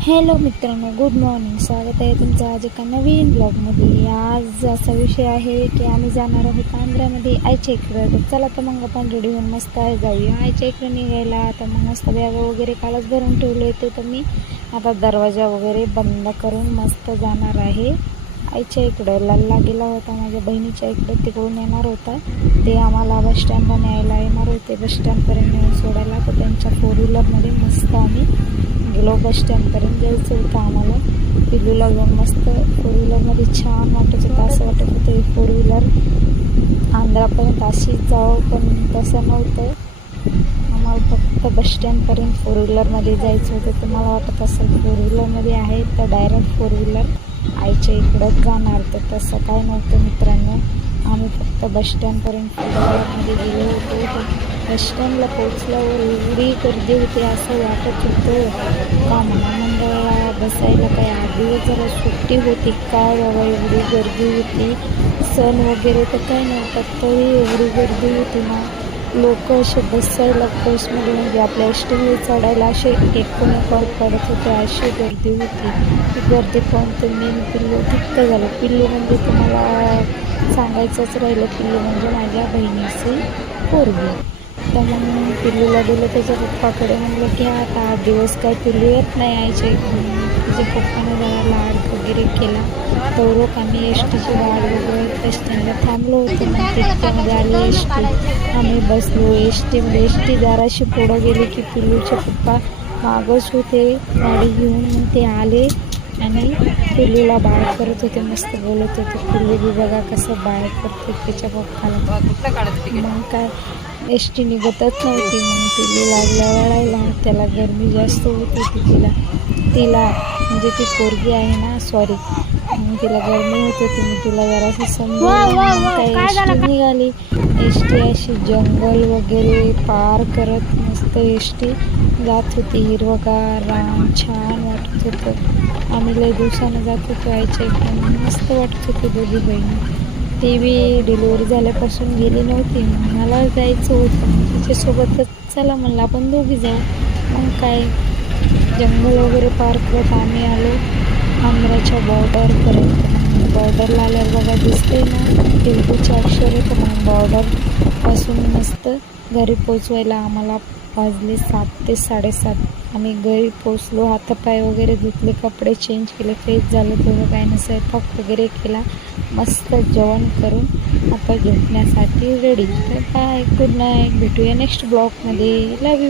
Hello मित्रांनो, good morning. स्वागत आहे तुमचं आज एका नवीन ब्लॉगमध्ये. आज असा विषय आहे की आम्ही जाणार आहोत आंध्रामध्ये आईच्या इकडं. तर चला तर मग आपण रेडी होऊन मस्त जाऊया आईच्या इकडं निघायला. तर मग मस्त बॅग वगैरे कालच भरून ठेवले होते, तर मी आता दरवाजा वगैरे बंद करून मस्त जाणार आहे आईच्या इकडं. लल्ला गेला होता माझ्या बहिणीच्या इकडं, तिकडून येणार होता. ते आम्हाला बस स्टँडला न्यायला येणार होते, बस स्टँडपर्यंत नेऊन सोडायला. तर त्यांच्या फोर व्हीलरमध्ये मस्त आम्ही गेलो. बस स्टँडपर्यंत जायचं होतं आम्हाला. पिल्लूला घेऊन मस्त फोर व्हीलरमध्ये छान वाटत होतं. असं वाटत होतं फोर व्हीलर आंध्रापर्यंत अशीच जावं, पण तसं नव्हतं. आम्हाला फक्त बस स्टँडपर्यंत फोर व्हीलरमध्ये जायचं होतं. तर मला वाटत असेल फोर व्हीलरमध्ये आहे तर डायरेक्ट फोर व्हीलर आईच्या इकडंच जाणार. तर तसं काय नव्हतं मित्रांनो. आम्ही फक्त बस स्टँडपर्यंत फोर व्हीलरमध्ये गेलो होतो. बस स्टँडला पोचल्यावर एवढी गर्दी होती, असं वाटत होतं का महामंडळाला बसायला काय आधी जरा सुट्टी होती काय बाबा. एवढी गर्दी होती. सण वगैरे तर काही नव्हतं, तरी एवढी गर्दी होती ना. लोक असे बसायला बसमध्ये म्हणजे आपल्या एसटीमध्ये चढायला असे एकूण पडत होते, अशी गर्दी होती. ती गर्दी पाहून तर मी पिल्लू थक्क झालं. पिल्लू म्हणजे तुम्हाला सांगायचंच राहिलं, पिल्लू म्हणजे माझ्या बहिणीची पोरगी. तर मग पिल्लूला दिलं त्याच्या पप्पाकडे. म्हणलं की आता 8 दिवस काय पिल्लू येत नाही यायचे. तिच्या पप्पाने जरा लाड वगैरे केला. तेवढं आम्ही एस टीची वाट वगैरे बस स्टँडला थांबलो होतो. मग तिच्यामध्ये आली एस टी. आम्ही बसलो एस टीमध्ये. एस टी जराशी पुढं गेली की पिल्लूचे पप्पा मागच होते गाडी घेऊन. मग ते आले आणि पिल्लूला बाळ करत होते, मस्त बोलत होते. पिल्लू बी बघा कसं बाळ करते त्याच्या पप्पाला. मग काय एस टी निघतच नव्हती. मग पिल्लू लागला रडायला. त्याला गरमी जास्त होत होती. तिला म्हणजे ती पोरगी आहे ना, सॉरी, मग तिला गरमी होत होती. मी तिला जराशी समजून काय एस टी निघाली. एस टी अशी जंगल वगैरे पार करत मस्त एस टी जात होती. हिरवगार रान छान वाटत होतं. आम्ही लय दिवसानं जात होतो आईच्या इकडून. मस्त वाटत होते दोघी बहिणी. ती बी डिलिव्हरी झाल्यापासून गेली नव्हती. मला जायचं होतं, तिच्यासोबतच चला म्हणलं आपण दोघी जाऊ. मग काय जंगल वगैरे पार करत आम्ही आलो आंध्राच्या बॉर्डरपर्यंत. बॉर्डरला आल्यावर बघा दिसते ना तेलुगूचे अक्षर आहे. तर मग बॉर्डरपासून मस्त घरी पोचवायला आम्हाला वाजले 7 ते 7:30. आम्ही घरी पोचलो. हातपाय वगैरे धुतले, कपडे चेंज केले, फ्रेश झालं. थोडं काय ना स्वयंपाक वगैरे केला. मस्त जेवण करून आता झोपण्यासाठी रेडी. तर बाय, गुड नाईट. भेटूया नेक्स्ट ब्लॉगमध्ये. लव यू.